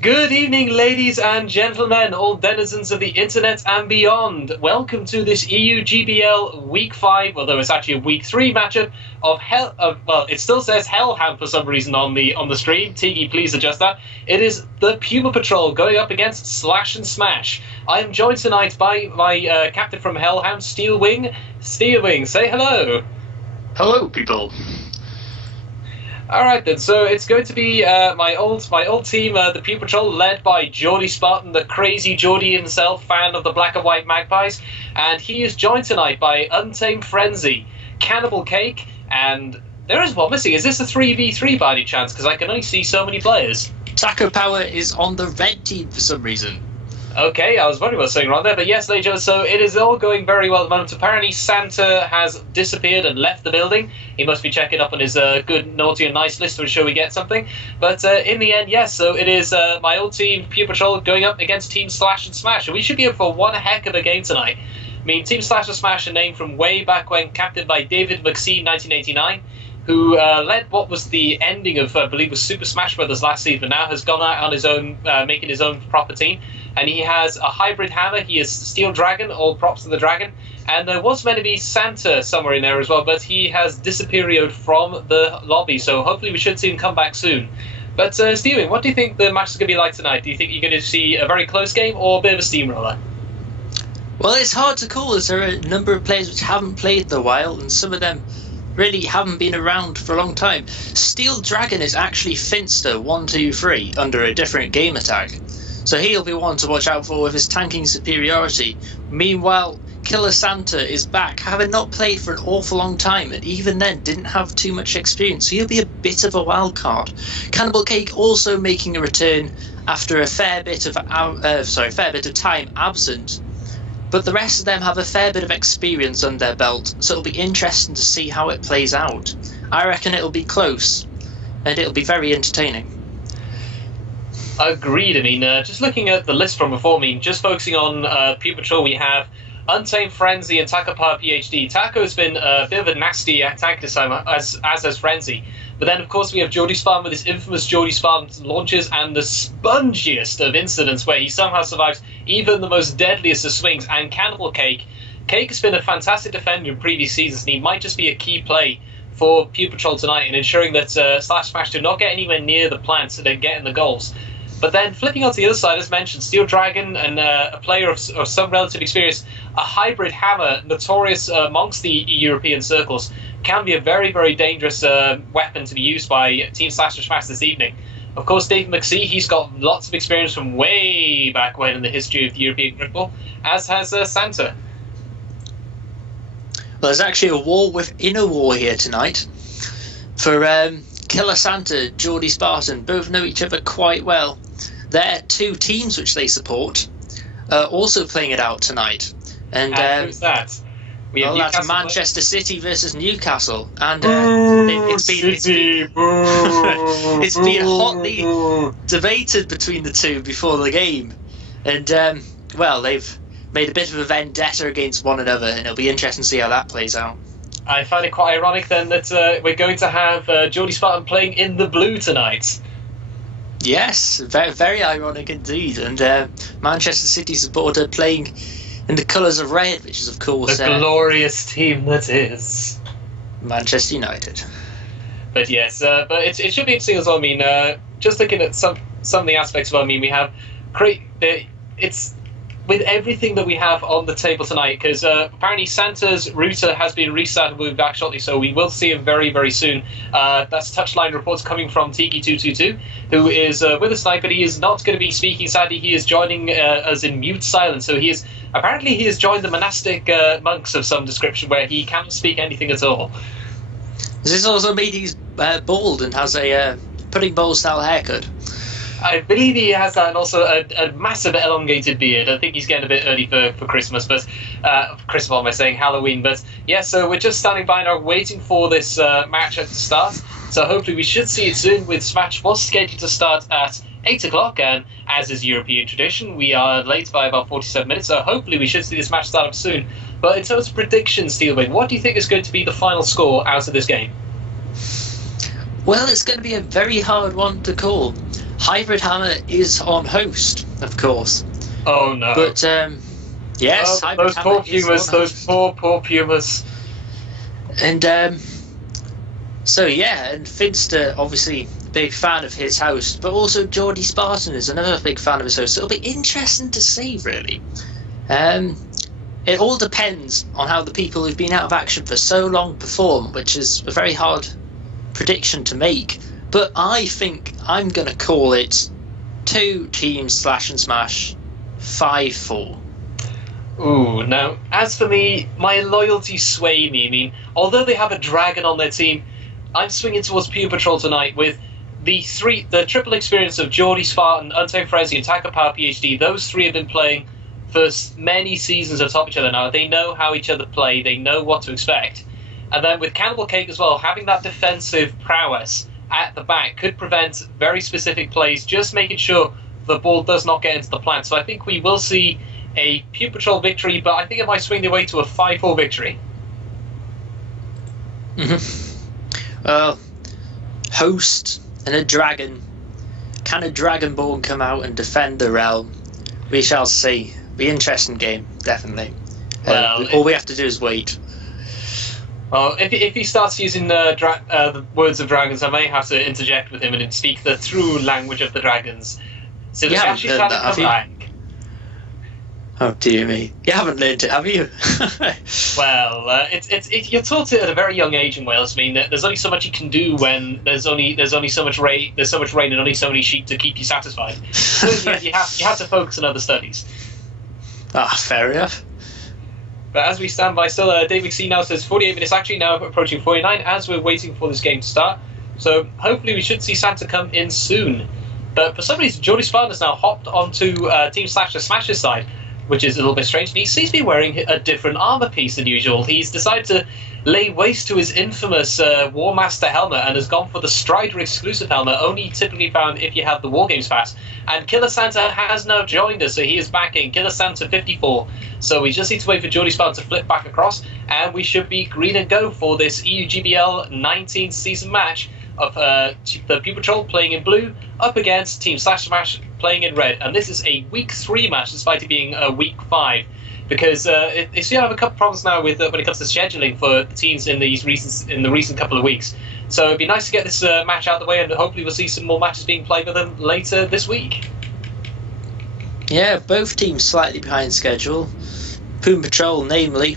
Good evening, ladies and gentlemen, all denizens of the internet and beyond. Welcome to this EU GBL Week 5, although it's actually a Week 3 matchup of well, it still says Hellhound for some reason on the stream. Tiki, please adjust that. It is the Puma Patrol going up against Slash and Smash. I am joined tonight by my captain from Hellhound, Steelwing. Steelwing, say hello. Hello, people. All right then, so it's going to be my old team, the Puma Patrol, led by Geordie Spartan, the crazy Geordie himself, fan of the Black and White Magpies, and he is joined tonight by Untamed Frenzy, Cannibal Cake, and there is one missing. Is this a 3v3 by any chance? Because I can only see so many players. Taco Power is on the red team for some reason. Okay, I was wondering what's going on there, but yes, ladies and gentlemen, so it is all going very well at the moment. Apparently Santa has disappeared and left the building. He must be checking up on his good, naughty and nice list to ensure we get something. But in the end, yes, so it is my old team, Puma Patrol, going up against Team Slash and Smash, and we should be in for one heck of a game tonight. I mean, Team Slash and Smash, a name from way back when, captained by David McSee in 1989, who led what was the ending of, I believe, was Super Smash Brothers last season, but now has gone out on his own, making his own proper team. And he has a hybrid hammer. He is Steel Dragon, all props to the dragon. And there was meant to be Santa somewhere in there as well, but he has disappeared from the lobby, so hopefully we should see him come back soon. But, Steven, what do you think the match is going to be like tonight? Do you think you're going to see a very close game or a bit of a steamroller? Well, it's hard to call, as there are a number of players which haven't played in a while, and some of them really haven't been around for a long time. Steel Dragon is actually Finster 123 under a different gamer tag, so he'll be one to watch out for with his tanking superiority. Meanwhile, Killer Santa is back, having not played for an awful long time, and even then didn't have too much experience, so he'll be a bit of a wild card. Cannibal Cake also making a return after a fair bit of time absent. But the rest of them have a fair bit of experience under their belt, so it'll be interesting to see how it plays out. I reckon it'll be close, and it'll be very entertaining. Agreed. I mean, just looking at the list from before me, just focusing on Puma Patrol, we have Untamed Frenzy and Taco Power PhD. Taco's been a bit of a nasty attack this time, as has Frenzy. But then, of course, we have Geordie Spartan with his infamous Geordie Spartan launches and the spongiest of incidents where he somehow survives even the most deadliest of swings. And Cannibal Cake. Cake has been a fantastic defender in previous seasons, and he might just be a key play for Puma Patrol tonight in ensuring that Slash Smash do not get anywhere near the plant so they get in the goals. But then flipping onto the other side, as mentioned, Steel Dragon and a player of some relative experience, a hybrid hammer, notorious amongst the European circles, can be a very, very dangerous weapon to be used by Team Slash and Smash this evening. Of course, Dave McSee, he's got lots of experience from way back when in the history of the European Grifball, as has Santa. Well, there's actually a war within a war here tonight. For Killer Santa, Geordie Spartan, both know each other quite well. Their two teams which they support are also playing it out tonight. And who's that? That's Manchester City versus Newcastle, and it's been hotly debated between the two before the game, and well, they've made a bit of a vendetta against one another, and it'll be interesting to see how that plays out. I find it quite ironic then that we're going to have Geordie Spartan playing in the blue tonight. Yes, very, very ironic indeed, and Manchester City supporter playing in the colours of red, which is of course the glorious team that is Manchester United. But yes, but it should be interesting as well. I mean, just looking at some of the aspects. Well, I mean, we have it's with everything that we have on the table tonight, because apparently Santa's router has been restarted. We'll be back shortly, so we will see him very, very soon. That's touchline reports coming from Tiki222, who is with us tonight, but he is not going to be speaking. Sadly, he is joining us in mute silence. So he has joined the monastic monks of some description, where he cannot speak anything at all. Does this also mean he's bald and has a pudding bowl style haircut? I believe he has that, and also a massive elongated beard. I think he's getting a bit early for Christmas, but Christmas, am I saying Halloween? But yeah, so we're just standing by now, waiting for this match to start. So hopefully we should see it soon. With match was scheduled to start at 8 o'clock, and as is European tradition, we are late by about 47 minutes. So hopefully we should see this match start up soon. But in terms of predictions, Steelwing, what do you think is going to be the final score out of this game? Well, it's going to be a very hard one to call. Hybrid Hammer is on host, of course. Oh no! But yes, those poor Pumas, those poor Pumas. And so yeah, and Finster obviously big fan of his host, but also Geordie Spartan is another big fan of his host. So it'll be interesting to see, really. It all depends on how the people who've been out of action for so long perform, which is a very hard prediction to make. But I think I'm going to call it 2 teams Slash and Smash 5-4. Ooh, now, as for me, my loyalties sway me. I mean, although they have a dragon on their team, I'm swinging towards Puma Patrol tonight with the triple experience of Geordie Spartan, Untamed Frenzy, and Taco Power PhD. Those 3 have been playing for many seasons atop each other now. They know how each other play, they know what to expect. And then with Cannibal Cake as well, having that defensive prowess at the back could prevent very specific plays, just making sure the ball does not get into the plant. So I think we will see a Puma Patrol victory, but I think it might swing their way to a 5-4 victory. Well, host and a dragon. Can a Dragonborn come out and defend the realm? We shall see. Be an interesting game, definitely. Well, all we have to do is wait. Well, if he starts using the words of dragons, I may have to interject with him and speak the true language of the dragons. So you haven't learned that, have you? Back. Oh dear me! You haven't learned it, have you? Well, you're taught it at a very young age in Wales. I mean, there's only so much you can do when there's only so much rain. There's so much rain and only so many sheep to keep you satisfied. So you have to focus on other studies. Ah, fair enough. But as we stand by still, David C now says 48 minutes, actually now approaching 49 as we're waiting for this game to start. So hopefully we should see Santa come in soon. But for some reason, Geordie Spartan has now hopped onto Team Slash to Smash's side, which is a little bit strange. And he seems to be wearing a different armor piece than usual. He's decided to lay waste to his infamous War Master helmet and has gone for the Strider exclusive helmet, only typically found if you have the Wargames pass. And Killer Santa has now joined us, so he is backing Killer Santa 54. So we just need to wait for Geordie Spartan to flip back across, and we should be green and go for this EUGBL 19th season match of the Puma Patrol playing in blue up against Team Slash Smash playing in red. And this is a week 3 match, despite it being a week 5. Because you see, I have a couple of problems now with when it comes to scheduling for the teams in the recent couple of weeks. So it'd be nice to get this match out of the way, and hopefully we'll see some more matches being played with them later this week. Yeah, both teams slightly behind schedule. Puma Patrol, namely,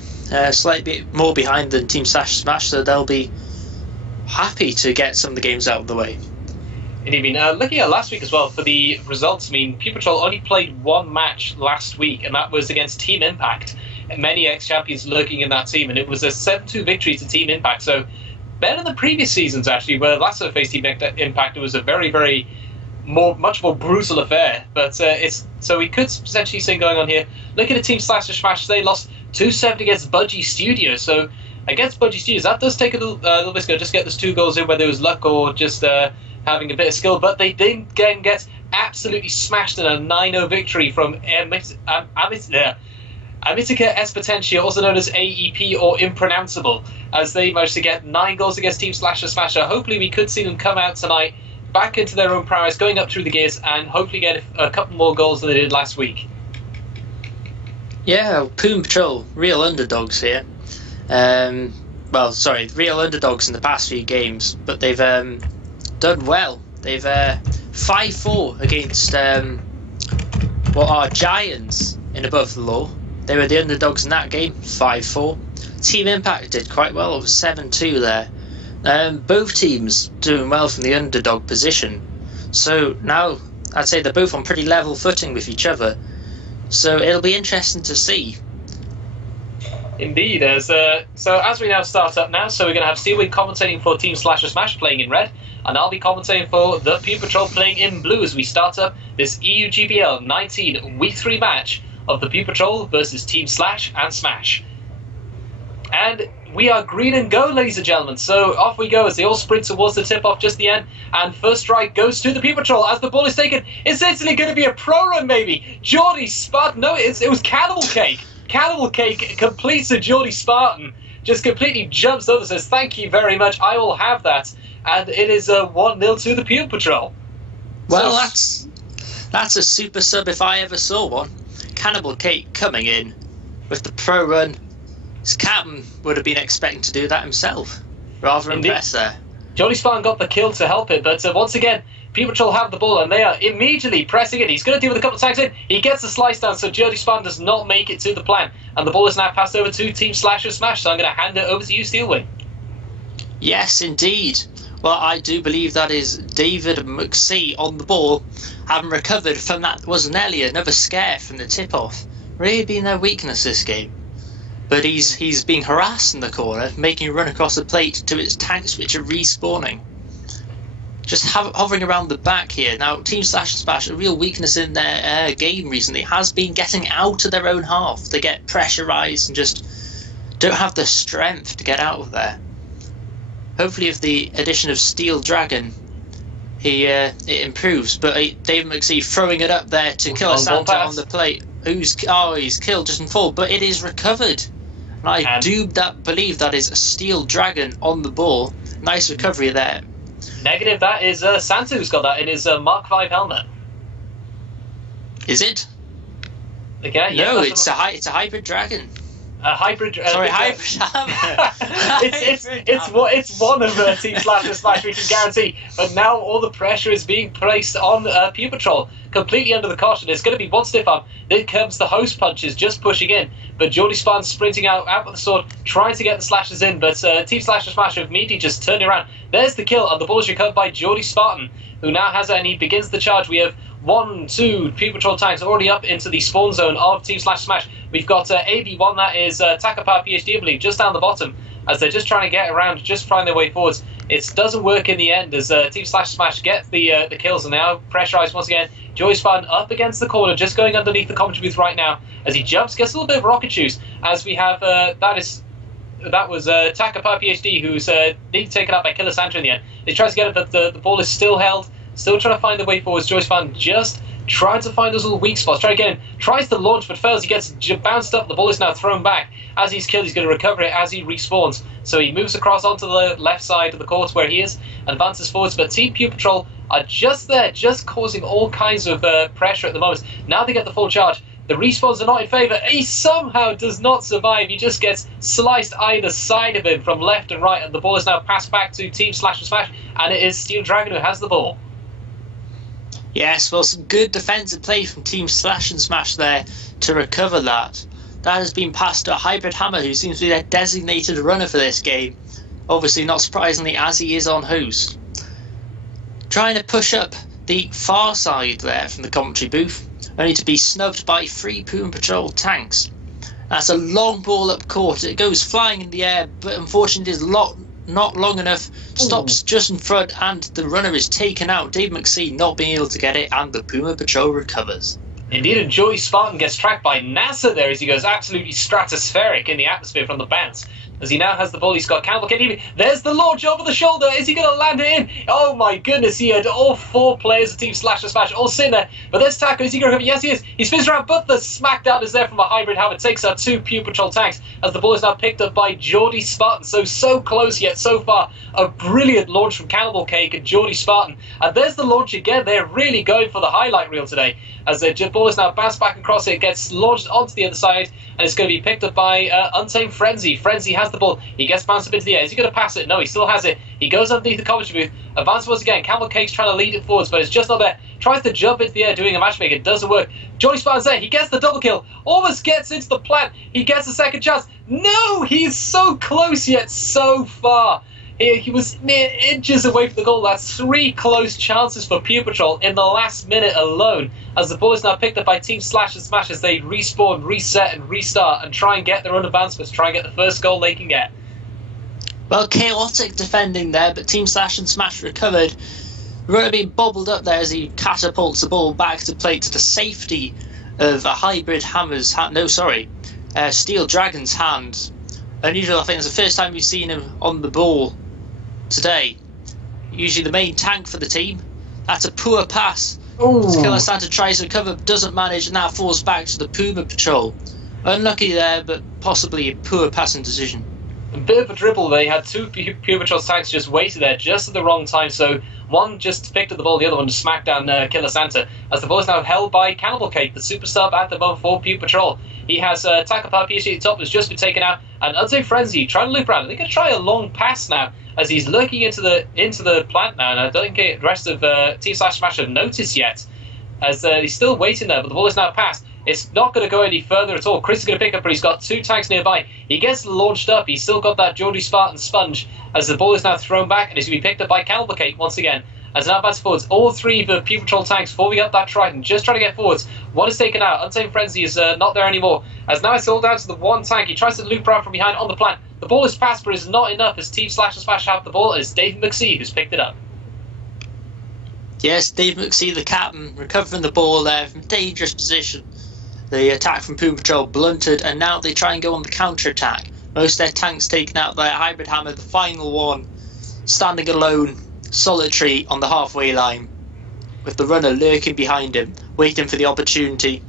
slightly bit more behind than Team Slash Smash, so they'll be happy to get some of the games out of the way. And I mean, looking at last week as well, for the results, I mean, Puma Patrol only played 1 match last week, and that was against Team Impact. And many ex-champions lurking in that team, and it was a 7-2 victory to Team Impact. So better than previous seasons, actually, where last time faced Team Impact, it was a very, much more brutal affair. But so we could potentially see going on here. Looking at Team Slash Smash, they lost 2-7 against Budgie Studios. So against Budgie Studios, that does take a little bit to go. Just get those 2 goals in, whether it was luck or just having a bit of skill, but they did again get absolutely smashed in a 9-0 victory from Amitica Espotentia, also known as AEP or Impronounceable, as they managed to get 9 goals against Team Slasher Smasher. Hopefully we could see them come out tonight, back into their own prowess, going up through the gears, and hopefully get a couple more goals than they did last week. Yeah, Puma Patrol, real underdogs here. Real underdogs in the past few games, but they've done well. They've 5-4 against what are giants in Above the Law. They were the underdogs in that game, 5-4. Team Impact did quite well, it was 7-2 there. Both teams doing well from the underdog position. So now I'd say they're both on pretty level footing with each other. So it'll be interesting to see. Indeed, so as we now start up now, so we're going to have Steelwing commentating for Team Slasher Smash playing in red, and I'll be commentating for the Puma Patrol playing in blue as we start up this EUGBL 19 Week 3 match of the Puma Patrol versus Team Slash and Smash. And we are green and go, ladies and gentlemen, so off we go as they all sprint towards the tip-off just the end, and first strike goes to the Puma Patrol as the ball is taken. It's instantly going to be a pro run, maybe. Geordie Spartan, no, it was Cannibal Cake. Cannibal Cake completes a Geordie Spartan, just completely jumps over, says thank you very much, I will have that, and it is 1-0 to the Puma Patrol. Well, that's a super sub if I ever saw one. Cannibal Cake coming in with the pro run. His captain would have been expecting to do that himself. Rather impressed there. Jody Spartan got the kill to help it, but once again, Puma Patrol have the ball and they are immediately pressing it. He's going to deal with a couple of tags in. He gets the slice down, so Jody Spartan does not make it to the plan. And the ball is now passed over to Team Slasher Smash, so I'm going to hand it over to you, Steelwing. Yes, indeed. Well, I do believe that is David McSee on the ball, having recovered from that was nearly another scare from the tip-off. Really been their weakness this game. But he's being harassed in the corner, making a run across the plate to its tanks which are respawning. Just hovering around the back here. Now, Team Slash and Smash, a real weakness in their game recently has been getting out of their own half. They get pressurised and just don't have the strength to get out of there. Hopefully with the addition of Steel Dragon, it improves. But David McSee throwing it up there to kill Santa on the plate. He's killed just in full, but it is recovered. And I do believe that is a Steel Dragon on the ball. Nice recovery there. Negative, that is Santa who's got that in his Mark V helmet. Is it? Okay, no, it's a hybrid dragon. A hybrid. Hybrid. It's one of Team Slash and Smash, we can guarantee. But now all the pressure is being placed on Puma Patrol, completely under the caution. It's going to be one stiff arm. Then comes the host punches, just pushing in. But Geordie Spartan sprinting out with the sword, trying to get the slashes in. But Team Slash and Smash have immediately just turned around. There's the kill, and the ball is recovered by Geordie Spartan, who now has it, and he begins the charge. We have 1, 2 Puma Patrol tanks already up into the spawn zone of Team Slash Smash. We've got AB1, that is Takapar PhD, I believe, just down the bottom, as they're just trying to get around, just find their way forwards. It doesn't work in the end as Team Slash Smash gets the kills, and now pressurised once again. Joey Spartan up against the corner, just going underneath the commentary booth right now, as he jumps, gets a little bit of rocket shoes, as we have, that was Takapar PhD, who's being taken out by Killer Santa in the end. He tries to get it, but the ball is still held, still trying to find the way forwards. Joey Spartan just trying to find those little weak spots, trying to get in, tries to launch but fails. He gets bounced up, the ball is now thrown back. As he's killed, he's going to recover it as he respawns. So he moves across onto the left side of the court where he is, and advances forwards, but Team Puma Patrol are just there, just causing all kinds of pressure at the moment. Now they get the full charge. The respawns are not in favour. He somehow does not survive. He just gets sliced either side of him from left and right, and the ball is now passed back to Team Slash and Smash, and it is Steel Dragon who has the ball. Yes, well, some good defensive play from Team Slash and Smash there to recover that. That has been passed to Hybrid Hammer, who seems to be their designated runner for this game. Obviously, not surprisingly, as he is on host. Trying to push up the far side there from the commentary booth, only to be snubbed by 3 Puma Patrol tanks. That's a long ball up court. It goes flying in the air, but unfortunately it is not long enough. Stops just in front, and the runner is taken out. Dave McSee not being able to get it, and the Puma Patrol recovers. Indeed, and Joey Spartan gets tracked by NASA there as he goes absolutely stratospheric in the atmosphere from the bounce. As he now has the ball, he's got Campbell. There's the launch over the shoulder. Is he going to land it in? Oh my goodness, he had all 4 players of Team Slash and Smash all sitting there. But there's Taco. Is he going to come? Yes, he is. He spins around, but the smackdown is there from a Hybrid Hammer. Takes out 2 Puma Patrol tanks as the ball is now picked up by Geordie Spartan. So close yet so far. A brilliant launch from Cannibal Cake and Geordie Spartan. And there's the launch again. They're really going for the highlight reel today. As the ball is now bounced back across, it gets launched onto the other side, and it's going to be picked up by Untamed Frenzy. Frenzy has the ball. He gets bounced up into the air. Is he going to pass it? No, he still has it. He goes underneath the commentary booth. Advances once again. Campbell Cake's trying to lead it forwards, but it's just not there. Tries to jump into the air doing a matchmaker. It doesn't work. Johnny Spartan's there. He gets the double kill. Almost gets into the plant. He gets a second chance. No! He's so close yet so far. He was mere inches away from the goal. That's 3 close chances for Puma Patrol in the last minute alone, as the ball is now picked up by Team Slash and Smash as they respawn, reset and restart and try and get their own advancements, try and get the first goal they can get. Well, chaotic defending there, but Team Slash and Smash recovered. Runner being bobbled up there as he catapults the ball back to plate to the safety of a Hybrid Hammer's hand. No, sorry, Steel Dragon's hand. Unusual, I think it's the first time we've seen him on the ball today. Usually the main tank for the team. That's a poor pass. Killer Santa tries to recover, doesn't manage, and that falls back to the Puma Patrol. Unlucky there, but possibly a poor passing decision. A bit of a dribble. They had two Puma Patrol's tanks just waited there just at the wrong time. So one just picked up the ball, the other one just smacked down Killer Santa. As the ball is now held by Cannibal Cake, the super sub at the moment for Puma Patrol. He has Tackle Power PhD at the top, has just been taken out, and Unsafe Frenzy trying to loop around. They're going to try a long pass now as he's looking into the plant now, and I don't think the rest of Team Slash Smash have noticed yet, as he's still waiting there, but the ball is now passed. It's not going to go any further at all. Chris is going to pick up, but he's got two tanks nearby. He gets launched up. He's still got that Geordie Spartan Sponge, as the ball is now thrown back, and is going to be picked up by Cannibal Cake once again. As now advances forwards, all three of the Puma Patrol tanks forming up that trident, just trying to get forwards. One is taken out. Untamed Frenzy is not there anymore. As now it's all down to the one tank. He tries to loop around from behind on the plant. The ball is passed, but it's not enough as Team Slash and Smash have the ball. It's David McSee who's picked it up. Yes, Dave McSee, the captain, recovering the ball there from a dangerous position. The attack from Puma Patrol blunted, and now they try and go on the counter-attack. Most of their tanks taken out by a hybrid hammer, the final one, standing alone, solitary on the halfway line, with the runner lurking behind him, waiting for the opportunity.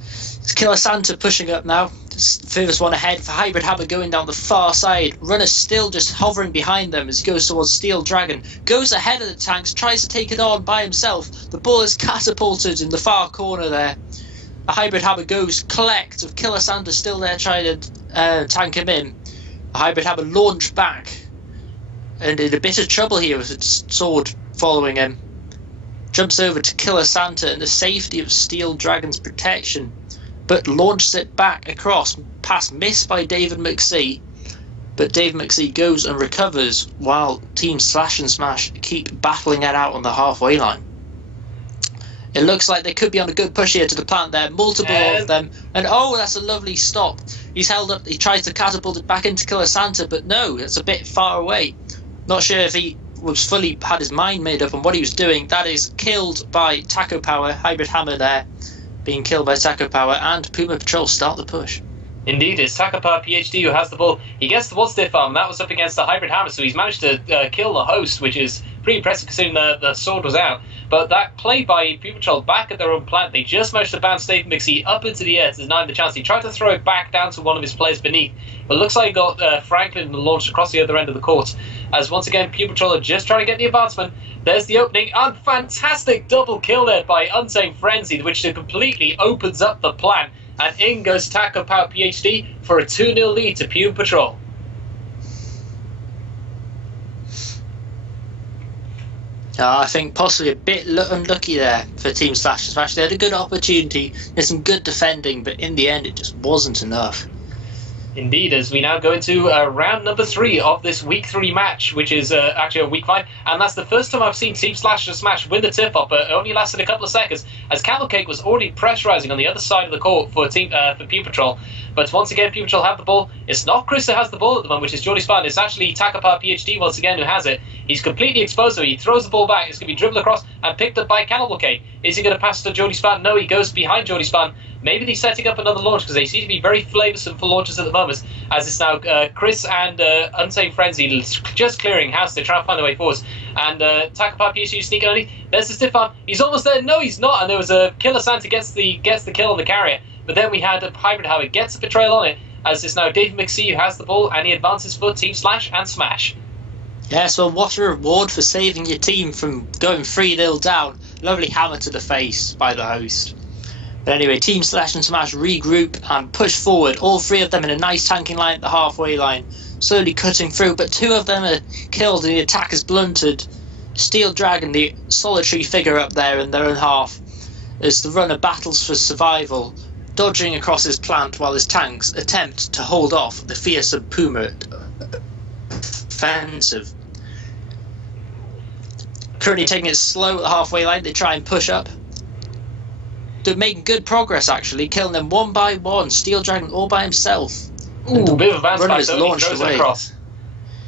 It's Killer Santa pushing up now. Furthest one ahead for Hybrid Hammer going down the far side. Runner still just hovering behind them as he goes towards Steel Dragon. Goes ahead of the tanks, tries to take it on by himself. The ball is catapulted in the far corner there. A Hybrid Hammer goes, collects, with Killer Santa still there trying to tank him in. A Hybrid Hammer launched back, and in a bit of trouble here with its sword following him. Jumps over to Killer Santa in the safety of Steel Dragon's protection, but launches it back across. Pass missed by David McSee, but David McSee goes and recovers while Team Slash and Smash keep battling it out on the halfway line. It looks like they could be on a good push here to the plant there, multiple of them, and oh, that's a lovely stop. He's held up, he tries to catapult it back into Killer Santa, but no, it's a bit far away. Not sure if he was fully had his mind made up on what he was doing. That is killed by Taco Power, Hybrid Hammer there, being killed by Taco Power, and Puma Patrol start the push. Indeed, it's Taco Power PhD who has the ball. He gets the one stiff arm, and that was up against the Hybrid Hammer, so he's managed to kill the host, which is pretty impressive considering the sword was out. But that play by Puma Patrol back at their own plant, they just managed to bounce Dave McSee up into the air to deny him the chance. He tried to throw it back down to one of his players beneath, but it looks like he got Franklin launched across the other end of the court. As once again, Puma Patrol are just trying to get the advancement. There's the opening, and fantastic double kill there by Untamed Frenzy, which completely opens up the plant. And in goes Taco Power PhD for a 2-0 lead to Puma Patrol. I think possibly a bit unlucky there for Team Slash and Smash. They had a good opportunity, there's some good defending, but in the end it just wasn't enough. Indeed, as we now go into round number 3 of this week 3 match, which is actually a week 5, and that's the first time I've seen Team Slash and Smash win the tip-off, but it only lasted a couple of seconds, as Candle Cake was already pressurising on the other side of the court for Puma Patrol. But once again, Puma Patrol have the ball. It's not Chris who has the ball at the moment, which is Geordie Spartan. It's actually Takapar PhD once again who has it. He's completely exposed, so he throws the ball back. It's going to be dribbled across and picked up by Cannibal Cake. Is he going to pass to Geordie Spartan? No, he goes behind Geordie Spartan. Maybe they're setting up another launch because they seem to be very flavoursome for launches at the moment. As it's now Chris and Untamed Frenzy just clearing house. They're trying to find their way forwards. And Takapar PhD sneaking underneath. There's the stiff arm. He's almost there. No, he's not. And there was a Killer Santa gets the kill on the carrier. But then we had a Hybrid Hammer gets a betrayal on it. As it's now David McSee who has the ball and he advances for Team Slash and Smash. Yes, well, what a reward for saving your team from going 3-0 down. Lovely hammer to the face by the host. But anyway, Team Slash and Smash regroup and push forward. All three of them in a nice tanking line at the halfway line. Slowly cutting through, but two of them are killed and the attack is blunted. Steel Dragon, the solitary figure up there in their own half, as the runner battles for survival, dodging across his plant while his tanks attempt to hold off the fearsome Puma offensive. Currently taking it slow at the halfway line, they try and push up. They're making good progress actually, killing them one by one. Steel Dragon all by himself. Ooh, a bit of a bounce back, is launched away. Across.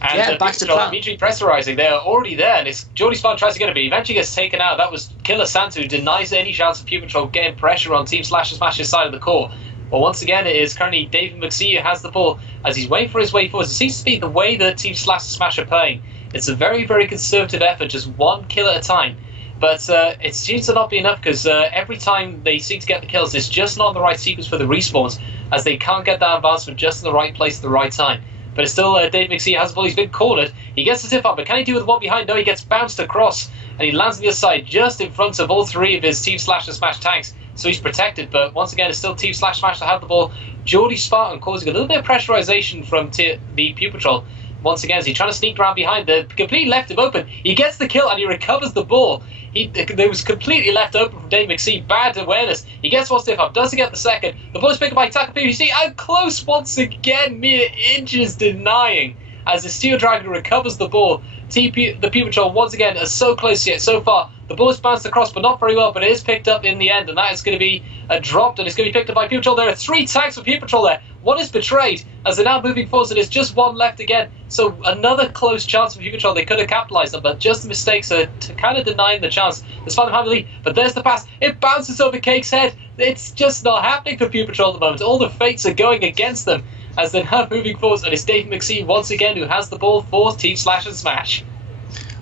And yeah, back to plan. Immediately pressurising. They're already there, and it's Geordie Spartan tries to get it, but he eventually gets taken out. That was Killer Santa who denies any chance of Puma Patrol getting pressure on Team Slash and Smash's side of the court. Well, once again, it is currently David McSee who has the ball as he's waiting for his way forward. It seems to be the way that Team Slash and Smash are playing. It's a very, very conservative effort, just one kill at a time. But it seems to not be enough because every time they seem to get the kills, it's just not the right sequence for the respawns, as they can't get that advancement just in the right place at the right time. But it's still Dave McSee has the ball. He's been cornered. He gets the tip up, but can he do with one behind? No, he gets bounced across, and he lands on the other side just in front of all three of his Team Slash and Smash tanks. So he's protected, but once again, it's still Team Slash Smash to have the ball. Geordie Spartan causing a little bit of pressurization from the Puma Patrol. Once again, as he's trying to sneak around behind, the completely left him open. He gets the kill and he recovers the ball. It was completely left open from Dave McSee. Bad awareness. He gets one stiff up, doesn't get the second. The ball is picked up by Taka PVC, and close once again, mere inches denying. As the Steel Dragon recovers the ball, the Puma Patrol once again are so close yet so far. The ball is bounced across, but not very well, but it is picked up in the end, and that is going to be dropped, and it's going to be picked up by Puma Patrol. There are 3 tanks for Puma Patrol there. One is betrayed, as they're now moving forward, so there's just one left again. So another close chance for Puma Patrol. They could have capitalised on, but just the mistakes are kind of denying the chance. The Spider Man lead, but there's the pass. It bounces over Cake's head. It's just not happening for Puma Patrol at the moment. All the fates are going against them, as they're now moving forward, and it's Dave McSee once again who has the ball for Team Slash and Smash.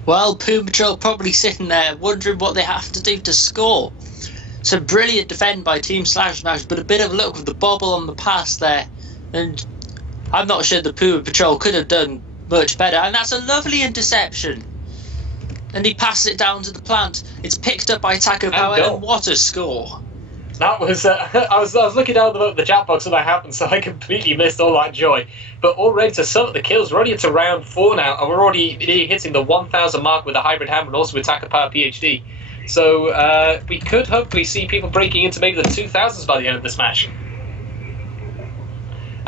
Well, Puma Patrol probably sitting there wondering what they have to do to score. So brilliant defend by Team Slash Smash, but a bit of luck with the bobble on the pass there. And I'm not sure the Puma Patrol could have done much better. And that's a lovely interception. And he passes it down to the plant. It's picked up by Taco Power, and what a score. That was, I was looking down the chat box when that happened, so I completely missed all that joy. But already to sum up the kills, we're already into round 4 now, and we're already hitting the 1,000 mark with the Hybrid Hammer and also with Taka Power PhD. So we could hopefully see people breaking into maybe the 2,000s by the end of this match.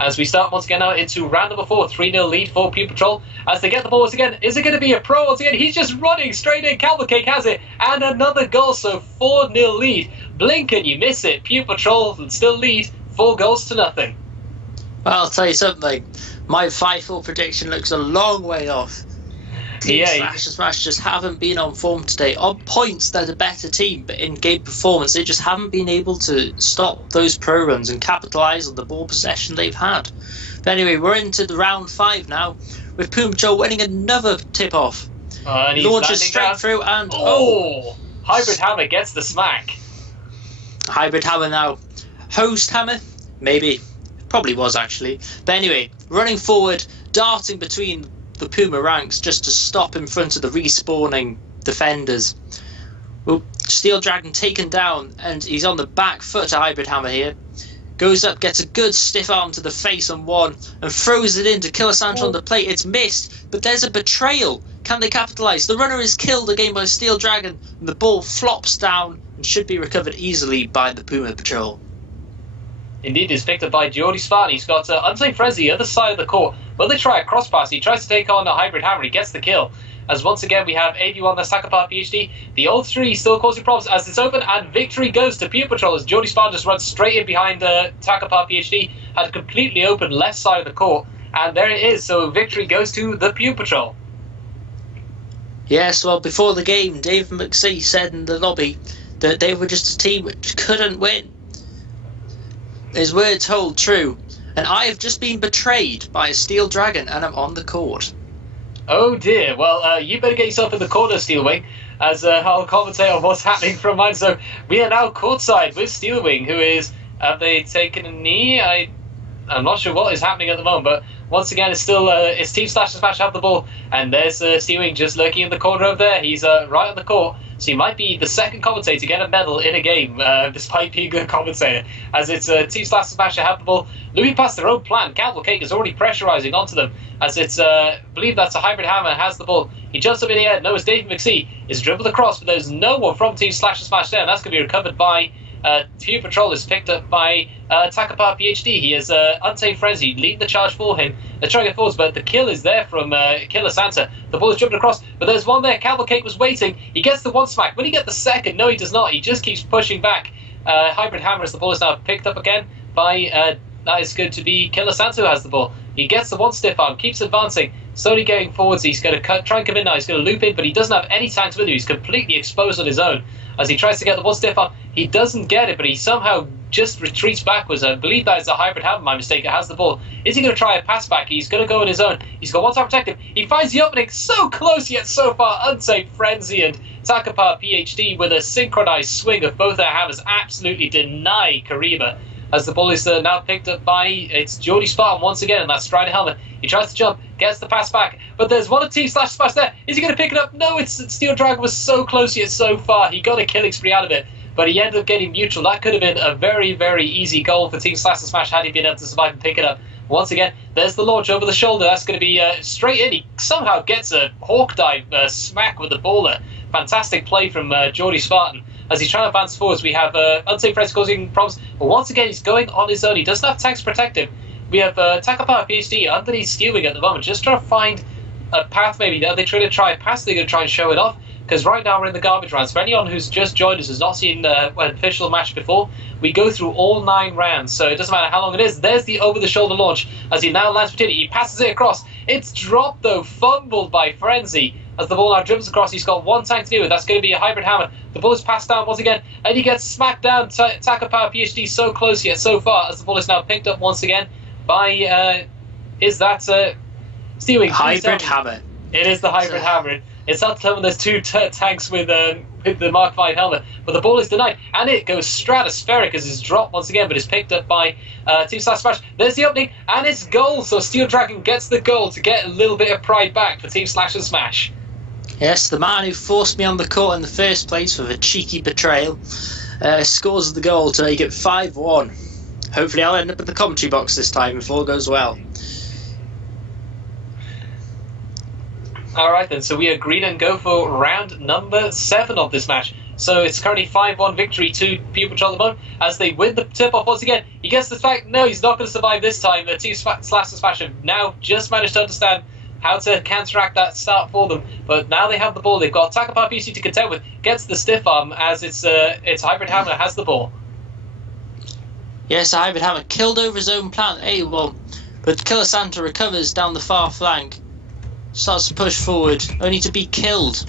As we start once again now into round number 4, 3-0 lead for Puma Patrol. As they get the ball once again, is it going to be a pro once again? He's just running straight in. Cavalcade has it, and another goal, so 4-0 lead. Blink and you miss it. Puma Patrol still lead 4 goals to nothing. Well, I'll tell you something. My 5-4 prediction looks a long way off. Team Slash and Smash just haven't been on form today. On points, they're the better team, but in game performance, they just haven't been able to stop those pro runs and capitalise on the ball possession they've had. But anyway, we're into the round 5 now, with Puma Patrol winning another tip-off. Launches straight through, and Hybrid Hammer gets the smack. Hybrid Hammer now. Host Hammer? Maybe. Probably was, actually. But anyway, running forward, darting between the Puma ranks just to stop in front of the respawning defenders. Well, Steel Dragon taken down, and he's on the back foot to Hybrid Hammer here. Goes up, gets a good stiff arm to the face on one, and throws it in to kill Sancho on the plate. It's missed, but there's a betrayal. Can they capitalise? The runner is killed again by Steel Dragon, and the ball flops down and should be recovered easily by the Puma Patrol. Indeed, it's picked up by Geordie Spartan. He's got Untamed Frenzy the other side of the court. Will they try a cross pass? He tries to take on a Hybrid Hammer. He gets the kill. As once again we have AV1, the Taka Power PhD. The old 3 still causing problems as it's open, and victory goes to Puma Patrol as Geordie Spartan just runs straight in behind Taka Power PhD. Had a completely open left side of the court, and there it is. So victory goes to the Puma Patrol. Yes, well, before the game, Dave McSee said in the lobby that they were just a team which couldn't win. His words hold true, and I have just been betrayed by a Steel Dragon, and I'm on the court. Oh dear, well, you better get yourself in the corner, Steelwing, as I'll commentate on what's happening from mine. So we are now courtside with Steelwing, who is, have they taken a knee? I'm not sure what is happening at the moment, but once again, it's still it's Team Slash and Smash have the ball, and there's Steelwing just lurking in the corner over there. He's right on the court, so he might be the second commentator to get a medal in a game, despite being a commentator, as it's Team Slash and Smash have the ball. Moving past their own plan, Cavalcade is already pressurising onto them, as it's believe that's a Hybrid Hammer has the ball. He jumps up in the air. No, it's David McSee. Is dribbled across, but there's no one from Team Slash and Smash there, and that's going to be recovered by Puma Patrol. Is picked up by Taka Power PhD. He is Untamed Frenzy, leading the charge for him. They're trying to get forwards, but the kill is there from Killer Santa. The ball is dribbling across, but there's one there. Cavalcade was waiting. He gets the one smack. Will he get the second? No, he does not. He just keeps pushing back. Hybrid Hammer as the ball is now picked up again by that is going to be Killer Santa who has the ball. He gets the one stiff arm, keeps advancing, slowly going forwards. He's going to try and come in now. He's going to loop in, but he doesn't have any tanks with him. He's completely exposed on his own as he tries to get the one stiff arm. He doesn't get it, but he somehow just retreats backwards. I believe that is a hybrid hammer, my mistake. It has the ball. Is he going to try a pass back? He's going to go on his own. He's got one time protective. He finds the opening so close yet so far. Untamed Frenzy and Takapar PhD with a synchronized swing of both their hammers absolutely deny Kariba. As the ball is now picked up by, it's Geordie Spartan once again, and that's Strider Helmet. He tries to jump, gets the pass back, but there's one of Team Slash Smash there. Is he going to pick it up? No, it's Steel Dragon was so close yet so far. He got a killing spree out of it, but he ended up getting neutral. That could have been a very, very easy goal for Team Slash Smash had he been able to survive and pick it up. Once again, there's the launch over the shoulder. That's going to be straight in. He somehow gets a hawk dive smack with the ball there. Fantastic play from Geordie Spartan. As he's trying to advance forwards, we have Unsafe Fred's causing problems. But once again, he's going on his own. He doesn't have tanks protective. We have Takapar PhD underneath Steelwing at the moment, just trying to find a path maybe. Are they trying to try a pass? They're going to try and show it off. Because right now we're in the garbage rounds. For anyone who's just joined us, who's not seen an official match before, we go through all 9 rounds. So it doesn't matter how long it is. There's the over-the-shoulder launch. As he now lands between it, he passes it across. It's dropped, though, fumbled by Frenzy. As the ball now dribbles across, he's got one tank to do with. That's going to be a hybrid hammer. The ball is passed down once again, and he gets smacked down. Takapar PhD so close yet so far, as the ball is now picked up once again by, is that Steelwing? Hybrid hammer. It is the hybrid hammer. It's not telling there's 2 tanks with the Mark V helmet, but the ball is denied, and it goes stratospheric as it's dropped once again, but it's picked up by Team Slash Smash. There's the opening, and it's goal, so Steel Dragon gets the goal to get a little bit of pride back for Team Slash and Smash. Yes, the man who forced me on the court in the first place with a cheeky betrayal scores the goal to make it 5-1. Hopefully I'll end up in the commentary box this time if all goes well. Alright then, so we agreed and go for round number 7 of this match. So it's currently 5-1 victory to Puma Patrol at the moment as they win the tip-off once again. He gets the fact, no, he's not going to survive this time. The Team Slash and Smash have now just managed to understand how to counteract that start for them. But now they have the ball. They've got Takapar PC to contend with. Gets the stiff arm as it's Hybrid Hammer has the ball. Yes, Hybrid Hammer killed over his own plant. A1. But Killer Santa recovers down the far flank. Starts to push forward, only to be killed.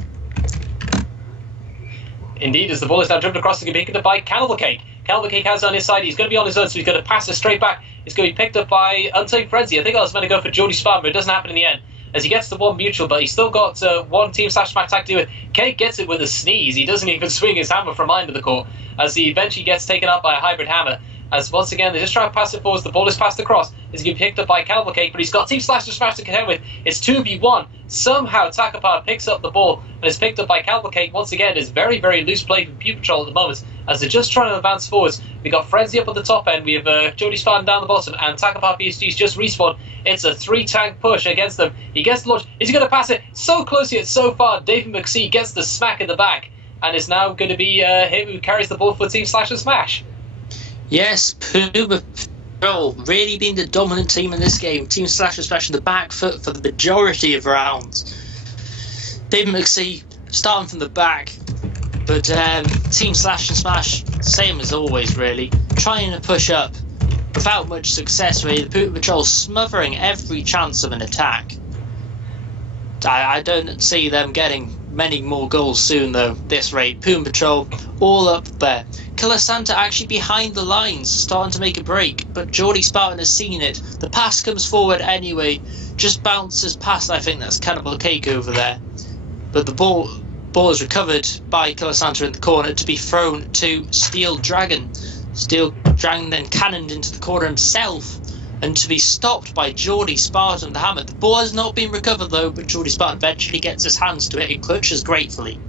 Indeed, as the ball is now driven across, it's going to be picked up by Cannibal Cake. Cannibal Cake has on his side. He's going to be on his own, so he's going to pass it straight back. It's going to be picked up by Untamed Frenzy. I think I was meant to go for Geordie Spartan, but it doesn't happen in the end. As he gets the one mutual, but he's still got one Team Slash Smash attack to do with. Cake gets it with a sneeze. He doesn't even swing his hammer from behind the court, as he eventually gets taken up by a hybrid hammer. As once again, they just try to pass it forwards. The ball is passed across. It's going to be picked up by Cannibal Cake, but he's got Team Slash Smash to contend with. It's 2v1. Somehow Takapar picks up the ball and is picked up by Cannibal Cake. Once again, it's very, very loose play from Puma Patrol at the moment, as they're just trying to advance forwards. We've got Frenzy up at the top end. We have Geordie Spartan down the bottom, and Takapar PhD's just respawned. It's a 3-tank push against them. He gets the launch. Is he going to pass it? So close yet so far. David McSee gets the smack in the back, and it's now going to be him who carries the ball for Team Slash and Smash. Yes, Puma Patrol really being the dominant team in this game. Team Slash and Smash in the back foot for the majority of rounds. David McSee starting from the back, but Team Slash and Smash, same as always really, trying to push up without much success really. The Puma Patrol smothering every chance of an attack. I don't see them getting many more goals soon though, this rate. Puma Patrol all up there. Killer Santa actually behind the lines, starting to make a break, but Geordie Spartan has seen it. The pass comes forward anyway, just bounces past, I think that's Cannibal Cake over there. But the ball is recovered by Killer Santa in the corner to be thrown to Steel Dragon. Steel Dragon then cannoned into the corner himself, and to be stopped by Geordie Spartan the hammer. The ball has not been recovered though, but Geordie Spartan eventually gets his hands to it and clutches gratefully.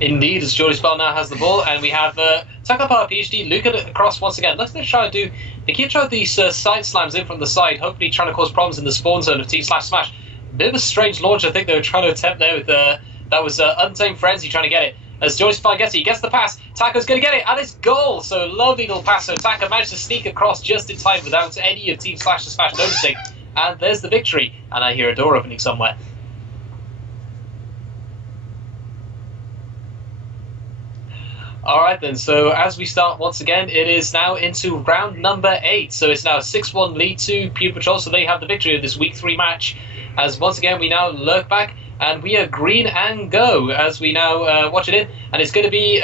Indeed, as Geordie Spartan now has the ball, and we have Takapar PhD looking across once again. Let's try to do. They keep trying these side slams in from the side, hopefully trying to cause problems in the spawn zone of Team Slash Smash. A bit of a strange launch, I think they were trying to attempt there with that was Untamed Frenzy trying to get it. As Geordie Spartan gets it, he gets the pass. Taco's going to get it, and it's goal. So lovely little pass. So Taco managed to sneak across just in time without any of Team Slash and Smash noticing. And there's the victory. And I hear a door opening somewhere. Alright then, so as we start once again, it is now into round number 8. So it's now a 6-1 lead to Puma Patrol, so they have the victory of this Week 3 match. As once again, we now lurk back, and we are green and go as we now watch it in. And it's going to be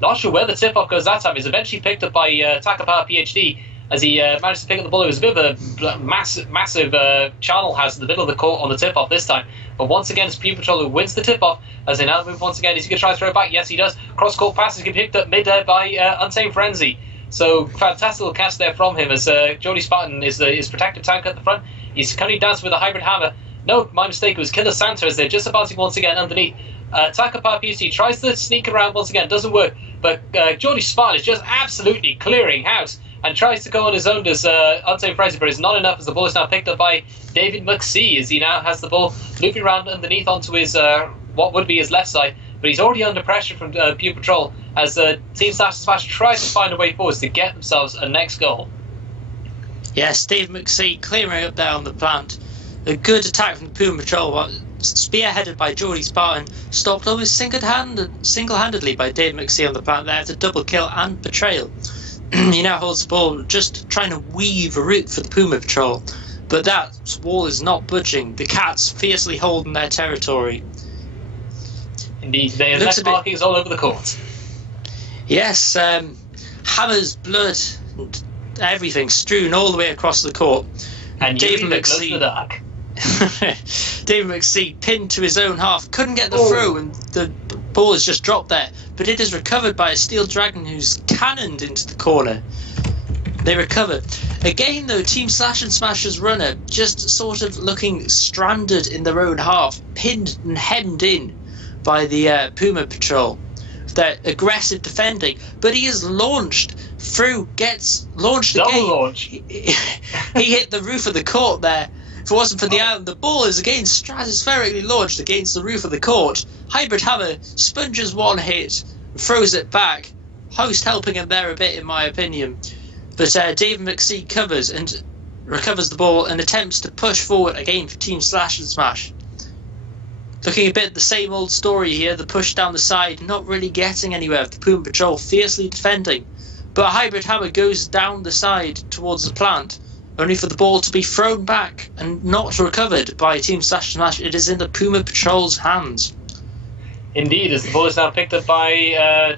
Not sure where the tip-off goes that time. It's eventually picked up by Attacker Power PhD as he managed to pick up the ball. It was a bit of a massive channel house in the middle of the court on the tip-off this time. But once again, it's Puma Patrol who wins the tip-off as they now move once again. Is he going to try to throw it back? Yes, he does. Cross-court pass is going to be picked up mid-air by Untamed Frenzy. So fantastic little cast there from him as Jody Spartan is protective tank at the front. He's currently dancing with a hybrid hammer. No, my mistake, it was Killer Santa as they're just advancing once again underneath. Attacker Power PhD tries to sneak around once again, doesn't work. But Jody Spartan is just absolutely clearing house and tries to go on his own as Untamed Frenzy, but it's not enough as the ball is now picked up by David McSee as he now has the ball looping around underneath onto his what would be his left side. But he's already under pressure from Pure Patrol as Team Smash tries to find a way forwards to get themselves a next goal. Yes, Dave McSee clearing up there on the plant. A good attack from the Puma Patrol, spearheaded by Jody Spartan, stopped almost single-handedly by Dave McSee on the plant there to double kill and betrayal. He now holds the ball, just trying to weave a route for the Puma Patrol. But that wall is not budging. The Cats fiercely holding their territory. Indeed, they have left markings all over the court. Yes, hammers, blood, and everything strewn all the way across the court. And David McSee in the dark. David McSee pinned to his own half, couldn't get the throw, and the ball is just dropped there. But it is recovered by a Steel Dragon who's cannoned into the corner. They recover. Again, though, Team Slash and Smash's runner just sort of looking stranded in their own half, pinned and hemmed in by the Puma Patrol. Their aggressive defending, but he is launched through, gets launched Double again. Launch. He hit the roof of the court there. If it wasn't for the island, the ball is again stratospherically launched against the roof of the court. Hybrid Hammer sponges one hit, throws it back. Host helping him there a bit, in my opinion. But David McSee covers and recovers the ball and attempts to push forward again for Team Slash and Smash. Looking a bit the same old story here, the push down the side, not really getting anywhere with the Puma Patrol fiercely defending. But Hybrid Hammer goes down the side towards the plant, only for the ball to be thrown back and not recovered by Team Slash Smash. It is in the Puma Patrol's hands. Indeed, as the ball is now picked up by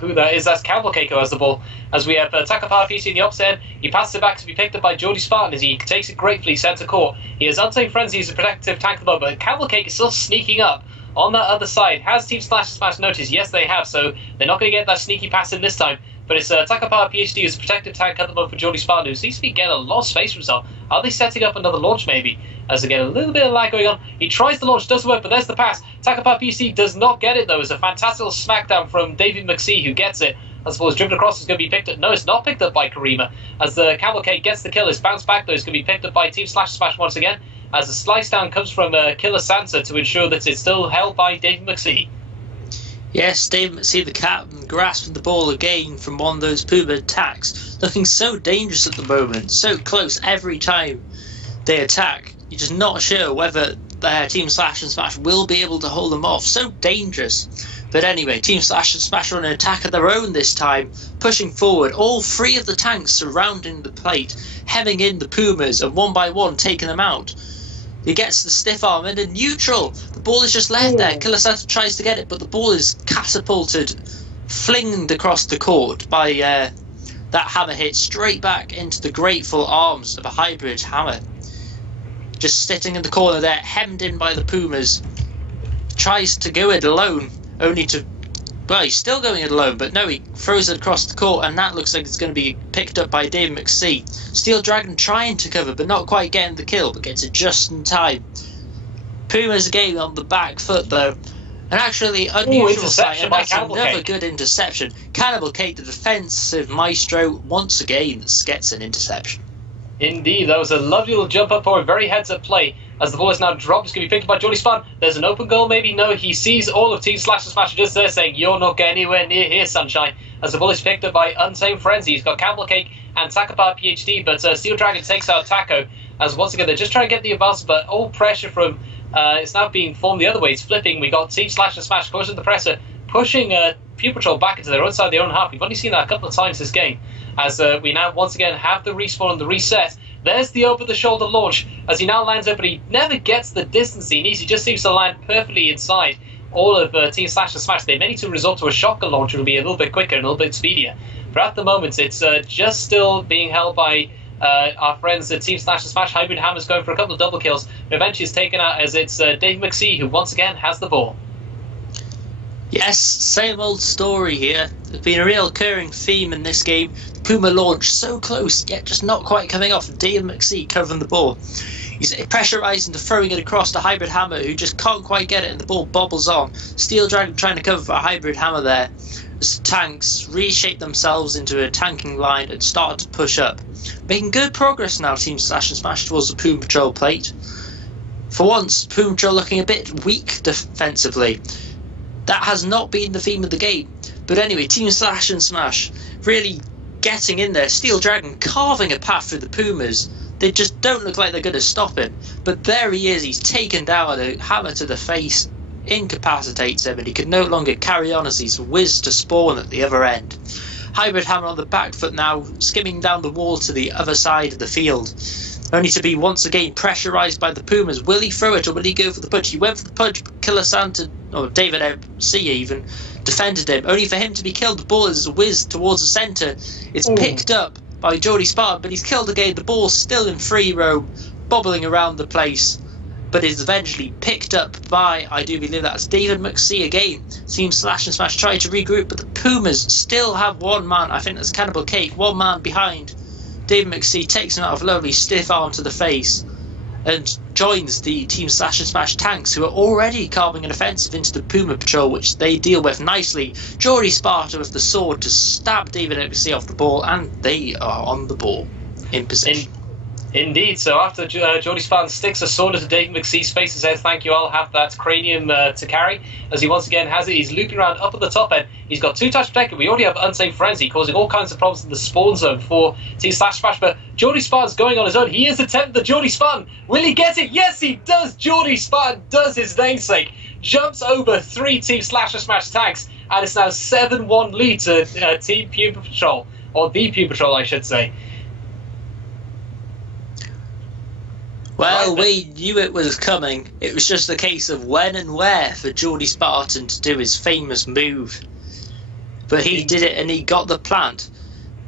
who that is, that's Cavalcade who has the ball. As we have Attacker Power PC in the opposite end, he passes it back to be picked up by Jody Spartan as he takes it gratefully centre court. He has Untamed Frenzy as a protective tank at the moment, but Cavalcade is still sneaking up on that other side. Has Team Slash Smash noticed? Yes, they have, so they're not going to get that sneaky pass in this time. But it's Attacker Power PhD as a protective tank at the moment for Jody Spartan, who seems to be getting a lot of space for himself. Are they setting up another launch maybe? As they get a little bit of lag going on. He tries the launch, doesn't work, but there's the pass. Attacker Power PhD does not get it though. It's a fantastic little smackdown from David McSee who gets it. As the ball is driven across, it's going to be picked up. No, it's not picked up by Karima. As the Cavalcade gets the kill, it's bounced back though. It's going to be picked up by Team Slash Smash once again. As the slice down comes from Killer Santa to ensure that it's still held by David McSee. Yes, David McSee, the captain, grasping the ball again from one of those Puma attacks. Looking so dangerous at the moment, so close every time they attack. You're just not sure whether Team Slash and Smash will be able to hold them off. So dangerous. But anyway, Team Slash and Smash are on an attack of their own this time, pushing forward. All three of the tanks surrounding the plate, hemming in the Pumas and one by one taking them out. He gets the stiff arm and in neutral. The ball is just left there. Killer Santa tries to get it, but the ball is catapulted, flinged across the court by that hammer hit straight back into the grateful arms of a Hybrid Hammer. Just sitting in the corner there, hemmed in by the Pumas. Tries to go it alone, only to... Well, he's still going it alone, but no, he throws it across the court, and that looks like it's going to be picked up by David McSee. Steel Dragon trying to cover, but not quite getting the kill, but gets it just in time. Puma's again on the back foot, though. And actually, unusual sight, and that's another good interception. Cannibal Cake, the defensive maestro, once again gets an interception. Indeed, that was a lovely little jump up forward, very heads-up play. As the ball is now dropped, it's going to be picked up by Jody Spartan. There's an open goal, maybe? No, he sees all of Team Slash and Smash just there saying, you're not getting anywhere near here, sunshine. As the ball is picked up by Untamed Frenzy. He's got Campbell Cake and Taco Bar PhD, but Steel Dragon takes out Taco. As once again, they're just trying to get the advance, but all pressure from... it's now being formed the other way. It's flipping. We got Team Slash and Smash pushing the presser, pushing Pure Patrol back into their own side, their own half. We've only seen that a couple of times this game. As we now once again have the respawn and the reset. There's the over-the-shoulder launch as he now lands up, but he never gets the distance he needs. He just seems to land perfectly inside all of Team Slash and Smash. They may need to resort to a shotgun launcher to be a little bit quicker and a little bit speedier. But at the moment, it's just still being held by our friends at Team Slash and Smash. Hybrid Hammer's going for a couple of double kills, but eventually is taken out as it's Dave McSee who once again has the ball. Yes, same old story here. There's been a real recurring theme in this game. Puma launch so close, yet just not quite coming off. Dave McSee covering the ball. He's pressurised into throwing it across to Hybrid Hammer, who just can't quite get it, and the ball bobbles on. Steel Dragon trying to cover for Hybrid Hammer there. As the tanks reshape themselves into a tanking line and start to push up. Making good progress now, Team Slash and Smash, towards the Puma Patrol plate. For once, Puma Patrol looking a bit weak defensively. That has not been the theme of the game. But anyway, Team Slash and Smash really getting in there. Steel Dragon carving a path through the Pumas. They just don't look like they're going to stop him. But there he is. He's taken down a hammer to the face. Incapacitates him, and he can no longer carry on as he's whizzed to spawn at the other end. Hybrid Hammer on the back foot now, skimming down the wall to the other side of the field. Only to be once again pressurised by the Pumas. Will he throw it or will he go for the punch? He went for the punch, but Killer Santa, or David MC even, defended him. Only for him to be killed. The ball is whizzed towards the centre. It's picked up by Geordie Spartan, but he's killed again. The ball's still in free roam, bobbling around the place, but is eventually picked up by, I do believe that's David McSee again. Team Slash and Smash try to regroup, but the Pumas still have one man, I think that's Cannibal Cake, one man behind. David McSee takes him out of a lovely stiff arm to the face and joins the Team Slash and Smash tanks, who are already carving an offensive into the Puma Patrol, which they deal with nicely. Geordie Sparta with the sword to stab David McSee off the ball, and they are on the ball in position. Indeed, so after Geordie Spartan sticks a sword into Dave McSee's face and says, "Thank you, I'll have that cranium to carry," as he once again has it, he's looping around up at the top end. He's got two-touch protected. We already have Unsafe Frenzy causing all kinds of problems in the spawn zone for Team Slash Smash, but Geordie Spartan's going on his own. He is attempting the Geordie Spartan. Will he get it? Yes, he does! Geordie Spartan does his namesake. Jumps over 3 Team Slash and Smash tanks, and it's now 7-1 lead to Team Puma Patrol, or the Puma Patrol, I should say. Well, we knew it was coming. It was just a case of when and where for Geordie Spartan to do his famous move. But he did it, and he got the plant.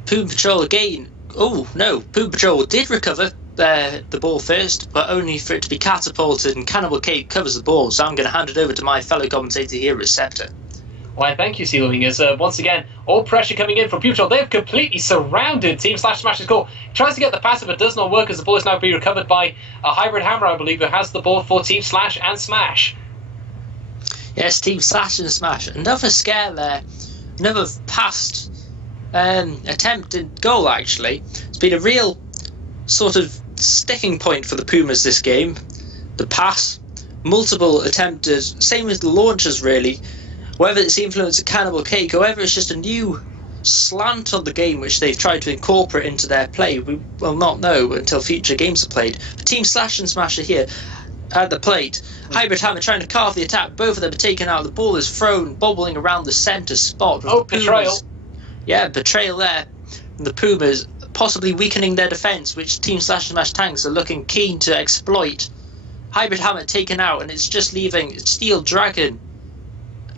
Puma Patrol again. Oh, no. Puma Patrol did recover the ball first, but only for it to be catapulted, and Cannibal Cake covers the ball. So I'm going to hand it over to my fellow commentator here, Receptor. Why, thank you, Sealing. As once again, all pressure coming in from Puma Patrol. They've completely surrounded Team Slash Smash's core. Tries to get the pass, but does not work as the ball is now being recovered by a Hybrid Hammer, I believe, who has the ball for Team Slash and Smash. Yes, Team Slash and Smash. Another scare there. Another past attempted goal, actually. It's been a real sort of sticking point for the Pumas this game. The pass, multiple attempted, same as the launches, really. Whether it's the influence of Cannibal Cake, or whether it's just a new slant on the game which they've tried to incorporate into their play, we will not know until future games are played. But Team Slash and Smash are here at the plate. Hybrid Hammer trying to carve the attack. Both of them are taken out. The ball is thrown, bobbling around the centre spot. Oh, betrayal. Yeah, betrayal there. And the Pumas possibly weakening their defence, which Team Slash and Smash tanks are looking keen to exploit. Hybrid Hammer taken out, and it's just leaving Steel Dragon.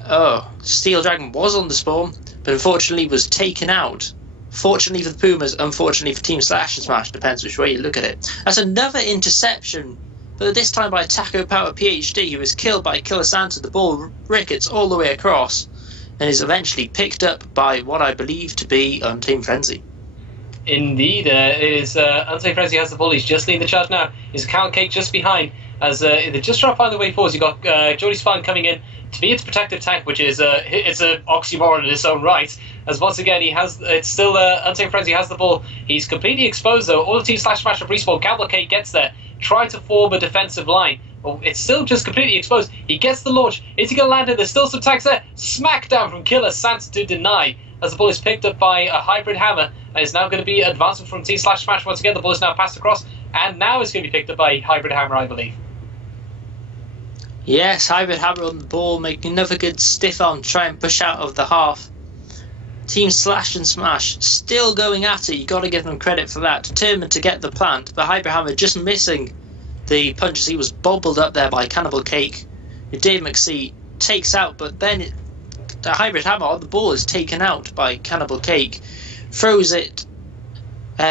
Oh, Steel Dragon was on the spawn, but unfortunately was taken out. Fortunately for the Pumas, unfortunately for Team Slash and Smash, depends which way you look at it. That's another interception, but this time by Taco Power PhD, who is killed by Killer Santa. The ball rickets all the way across, and is eventually picked up by what I believe to be Untamed Frenzy. Indeed, it is Unsafe Frenzy has the ball. He's just leading the charge now. He's Count Cake just behind, as they're just trying to find the way forward. You've got Geordie Spartan coming in to be its protective tank, which is it's an oxymoron in its own right. As once again it's still Untamed Frenzy has the ball. He's completely exposed though. All the Team Slash Smash have respawn. Cannibal Cake gets there, try to form a defensive line. Well, it's still just completely exposed. He gets the launch. Is he going to land it? There's still some tanks there. Smackdown from Killer Santa to deny, as the ball is picked up by a Hybrid Hammer, and is now going to be advancement from Team Slash Smash once again. The ball is now passed across, and now it's going to be picked up by Hybrid Hammer, I believe. Yes, Hybrid Hammer on the ball, making another good stiff arm, try and push out of the half. Team Slash and Smash still going at it. You got to give them credit for that. Determined to get the plant, but Hybrid Hammer just missing the punches. He was bobbled up there by Cannibal Cake. Dave McSee takes out, but then the Hybrid Hammer on the ball is taken out by Cannibal Cake, throws it.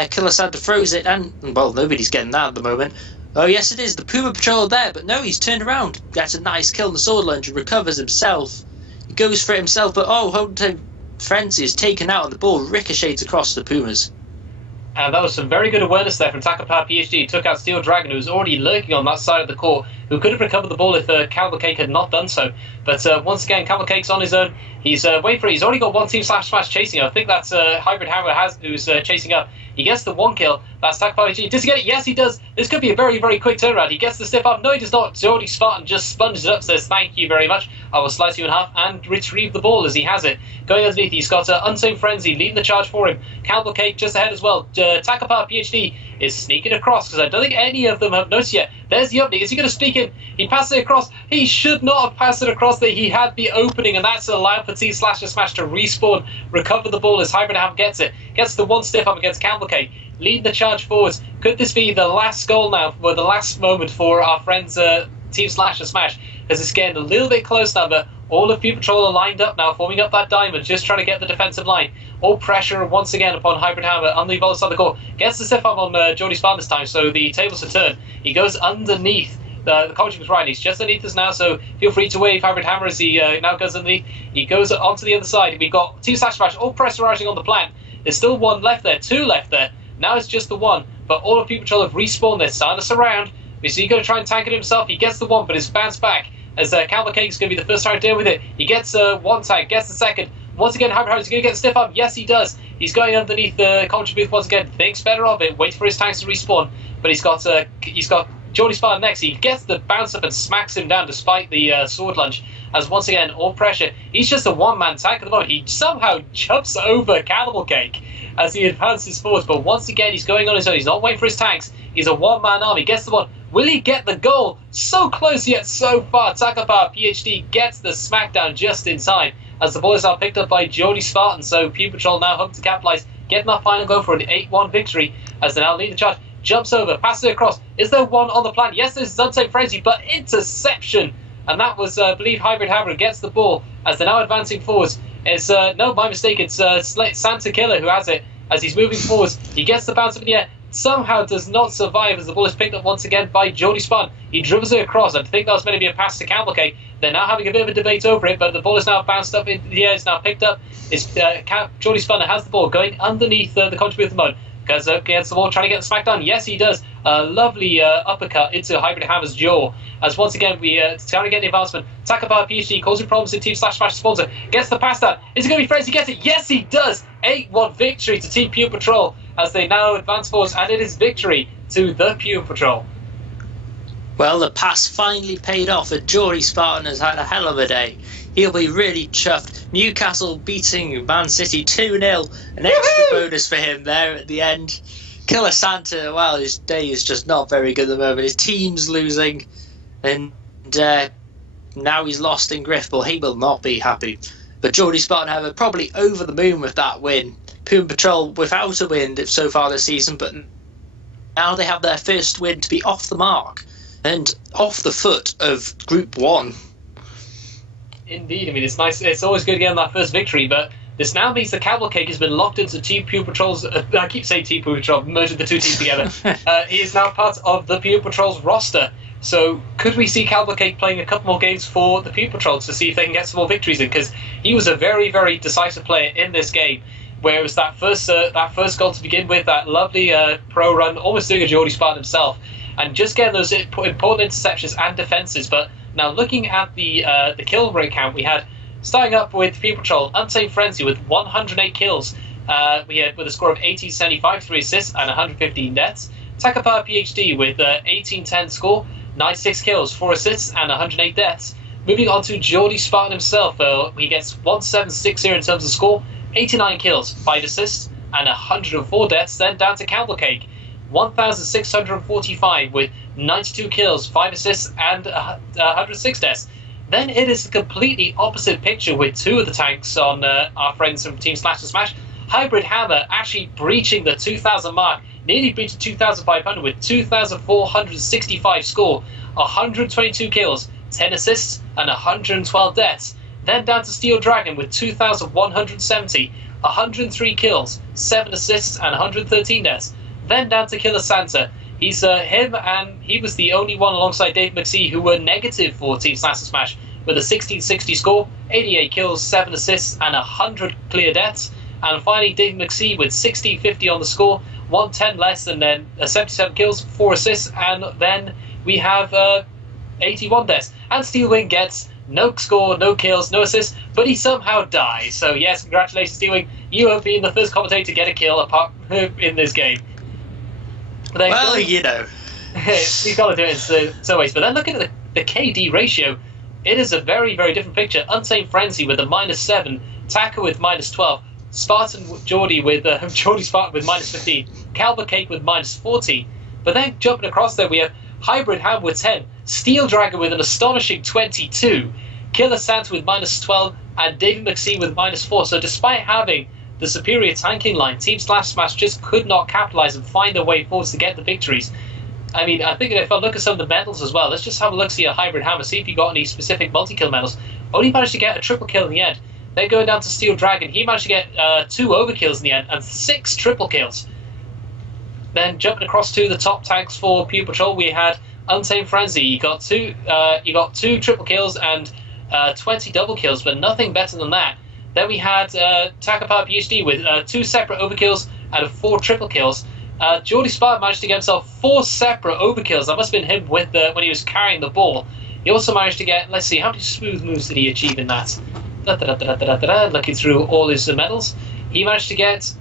Killer Santa throws it, and well, nobody's getting that at the moment. Oh yes, it is the Puma Patrol there, but no, he's turned around, gets a nice kill on the sword lunge, and recovers himself. He goes for it himself, but oh, Hometown Frenzy is taken out, and the ball ricochets across the Pumas. And that was some very good awareness there from Attacker Power PhD. Took out Steel Dragon, who was already lurking on that side of the court, who could have recovered the ball if Cannibal Cake had not done so. But once again, Cannibal Cake's on his own. He's waiting for it. He's already got one team slash smash chasing him. I think that's Hybrid Hammer who's chasing up. He gets the one kill. That's Attacker Power PhD. Does he get it? Yes, he does. This could be a very, very quick turnaround. He gets the stiff up. No, he does not. Jordy Spartan just sponges it up, says thank you very much. I will slice you in half and retrieve the ball as he has it. Going underneath, he's got Untamed Frenzy leading the charge for him. Cannibal Cake just ahead as well. Attacker Power PhD is sneaking across because I don't think any of them have noticed yet. There's the opening. Is he going to sneak in? He passes it across. He should not have passed it across there. He had the opening, and that's allowed for Team Slasher Smash to respawn, recover the ball as Hybrid Hammer gets it. Gets the one stiff up against Cannibal Cake. Lead the charge forwards. Could this be the last goal now, or the last moment for our friends Team Slasher Smash? Because it's getting a little bit close now, but all of Puma Patrol are lined up now, forming up that diamond, just trying to get the defensive line. All pressure once again upon Hybrid Hammer on the other side of the court. Gets the stiff up on Jordy Spartan this time, so the tables are turned. He goes underneath. The commentary was right. He's just underneath us now, so feel free to wave Hybrid Hammer as he now goes underneath. He goes onto the other side. We've got Team Slash Smash all pressurizing on the plant. There's still one left there, two left there. Now it's just the one, but all of Puma Patrol have respawned. They're starting to surround. Is he going to try and tank it himself? He gets the one, but it's bounced back as Cannibal Cake is going to be the first time to deal with it. He gets one tag, gets the second. Once again, Hybrid Hammer is going to get the stiff up. Yes, he does. He's going underneath the commentary booth once again. Thinks better of it. Waits for his tanks to respawn, but he's got Jordy Spartan next. He gets the bounce up and smacks him down despite the sword lunge. As once again, all pressure. He's just a one-man tank at the moment. He somehow jumps over Cannibal Cake as he advances forward. But once again, he's going on his own. He's not waiting for his tanks. He's a one-man army. Gets the one. Will he get the goal? So close yet so far. Attacker Power PhD gets the smackdown just in time as the ball is now picked up by Jordy Spartan. So Puma Patrol now hope to capitalise, getting that final goal for an 8-1 victory as they now lead the charge. Jumps over, passes it across. Is there one on the plan? Yes, there's Untamed Frenzy, but interception. And that was, I believe, Hybrid Hammer gets the ball as they're now advancing forwards. It's, no, my mistake, it's Santa Killer who has it as he's moving forwards. He gets the bounce up in the air, somehow does not survive as the ball is picked up once again by Jordy Spartan. He dribbles it across. I think that was meant to be a pass to Cannibal Cake. They're now having a bit of a debate over it, but the ball is now bounced up in the air. It's now picked up. It's Jordy Spartan has the ball going underneath the contributor mode. Goes up against the wall, trying to get the smackdown. Yes, he does. A lovely uppercut into Hybrid Hammer's jaw. As once again, we trying to get the advancement. Attacker Power PhD causing problems in Team Slash Smash sponsor. Gets the pass down. Is it going to be Frenzy? Gets it. Yes, he does. 8-1 victory to Team Puma Patrol as they now advance forwards, and it is victory to the Puma Patrol. Well, the pass finally paid off, and Jordy Spartan has had a hell of a day. He'll be really chuffed. Newcastle beating Man City 2-0. An extra bonus for him there at the end. Killer Santa, well, his day is just not very good at the moment. His team's losing, and now he's lost in Grifball. He will not be happy. But Jordy Spartan have probably over the moon with that win. Puma Patrol without a win so far this season, but now they have their first win to be off the mark and off the foot of Group 1. Indeed, I mean, it's nice. It's always good to get that first victory, but this now means the Cannibal Cake has been locked into Team Puma Patrol's... I keep saying Team Puma Patrol, merged the two teams together. He is now part of the Puma Patrol's roster. So could we see Cannibal Cake playing a couple more games for the Puma Patrol to see if they can get some more victories in? Because he was a very, very decisive player in this game, where it was that first goal to begin with, that lovely pro run, almost doing a Jordy Spartan himself, and just getting those important interceptions and defences. But now looking at the kill rate count, we had, starting up with Puma Patrol, Untamed Frenzy with 108 kills. We had with a score of 1875, 3 assists and 115 deaths. Attacker Power PhD with 1810 score, 96 kills, 4 assists and 108 deaths. Moving on to Jordy Spartan himself, he gets 1760 in terms of score, 89 kills, 5 assists and 104 deaths. Then down to Cannibal Cake, 1,645 with 92 kills, 5 assists and 106 deaths. Then it is a completely opposite picture with two of the tanks on our friends from Team Slash and Smash. Hybrid Hammer actually breaching the 2,000 mark, nearly breaching 2,500 with 2,465 score, 122 kills, 10 assists, and 112 deaths. Then down to Steel Dragon with 2,170, 103 kills, 7 assists, and 113 deaths. Then down to Killer Santa. He's him, and he was the only one alongside Dave McSee who were negative for Team Slash and Smash with a 1660 score, 88 kills, 7 assists, and 100 clear deaths. And finally, Dave McSee with 1650 on the score, 110 less, and then 77 kills, 4 assists, and then we have 81 deaths. And Steelwing gets no score, no kills, no assists, but he somehow dies. So yes, congratulations, Steelwing. You have been the first commentator to get a kill apart in this game. Well, you know. You've got to do it in some ways. But then looking at the KD ratio, it is a very, very different picture. Untamed Frenzy with a -7, Taco with -12, Spartan Geordie with Geordie Spartan with -15, Calvert Cake with -14. But then jumping across there, we have Hybrid Ham with 10, Steel Dragon with an astonishing 22, Killer Santa with -12, and David McSee with -4. So despite having the superior tanking line, Team Slash Smash just could not capitalize and find a way forward to get the victories. I mean, I think if I look at some of the medals as well, let's just have a look, see a Hybrid Hammer, see if he got any specific multi-kill medals. Only managed to get a triple kill in the end. Then going down to Steel Dragon, he managed to get 2 overkills in the end and 6 triple kills. Then jumping across to the top tanks for Pure Patrol, we had Untamed Frenzy. He got two triple kills and 20 double kills, but nothing better than that. Then we had Takapar PhD with 2 separate overkills and 4 triple kills. Geordie Spartan managed to get himself 4 separate overkills. That must have been him with when he was carrying the ball. He also managed to get, let's see, how many smooth moves did he achieve in that? Looking through all his medals, he managed to get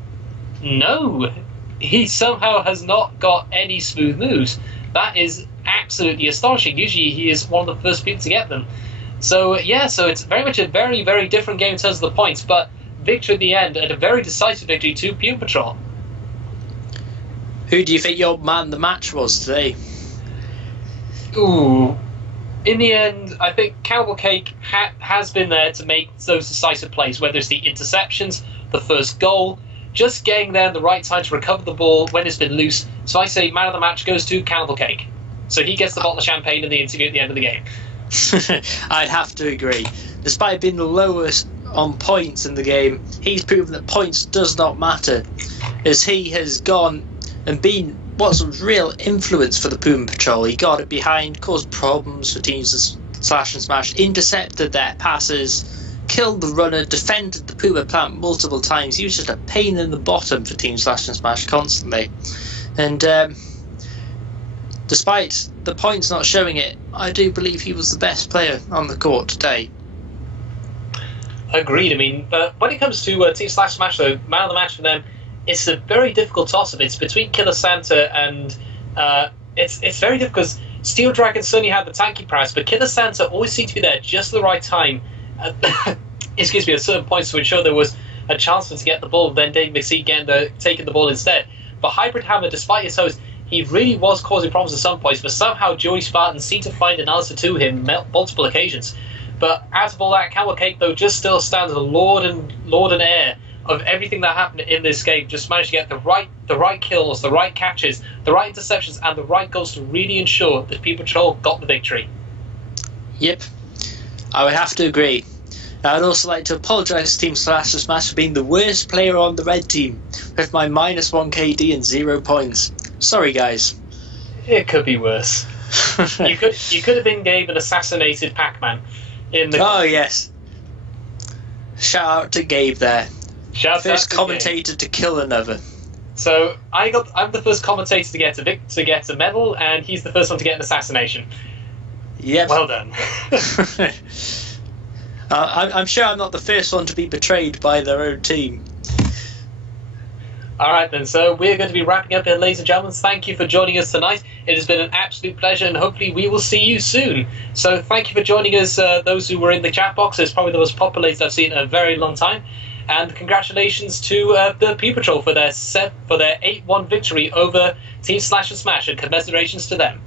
no. He somehow has not got any smooth moves. That is absolutely astonishing. Usually he is one of the first people to get them. So yeah, so it's very much a very, very different game in terms of the points, but victory at the end, and a very decisive victory to Pure Patrol. Who do you think your man the match was today? Ooh. In the end, I think Cowboy Cake has been there to make those decisive plays, whether it's the interceptions, the first goal, just getting there in the right time to recover the ball when it's been loose. So I say man of the match goes to Cannibal Cake. So he gets the bottle of champagne in the interview at the end of the game. I'd have to agree. Despite being the lowest on points in the game, he's proven that points does not matter, as he has gone and been what's a real influence for the Puma Patrol. He got it behind, caused problems for teams Slash and Smash, intercepted their passes, killed the runner, defended the Puma plant multiple times. He was just a pain in the bottom for Team Slash and Smash constantly. And despite the points not showing it, I do believe he was the best player on the court today. Agreed. I mean, when it comes to Team Slash Smash, though, man of the match for them, it's a very difficult toss-up. It's between Killer Santa and it's very difficult because Steel Dragon certainly had the tanky prowess, but Killer Santa always seemed to be there just at the right time. Excuse me, at certain points to ensure there was a chance for him to get the ball. Then Dave McSee taking the ball instead. But Hybrid Hammer, despite his host, he really was causing problems at some points. But somehow Geordie Spartan seemed to find an answer to him multiple occasions. But out of all that, Camel Cake though just still stands as a lord and heir of everything that happened in this game. Just managed to get the right kills, the right catches, the right interceptions, and the right goals to really ensure that Pure Patrol got the victory. Yep, I would have to agree. I'd also like to apologise to Team Slash and Smash for being the worst player on the red team with my -1 KD and 0 points. Sorry, guys. It could be worse. you could have been Gabe and assassinated Pac-Man in the. Oh yes. Shout out to Gabe there. First commentator to kill another. So I'm the first commentator to get a medal, and he's the first one to get an assassination. Yep. Well done. I'm sure I'm not the first one to be betrayed by their own team. All right then. So we're going to be wrapping up here, ladies and gentlemen. Thank you for joining us tonight. It has been an absolute pleasure, and hopefully we will see you soon. So thank you for joining us, those who were in the chat box. It's probably the most populated I've seen in a very long time. And congratulations to the Pure Patrol for their 8-1 victory over Team Slash and Smash, and congratulations to them.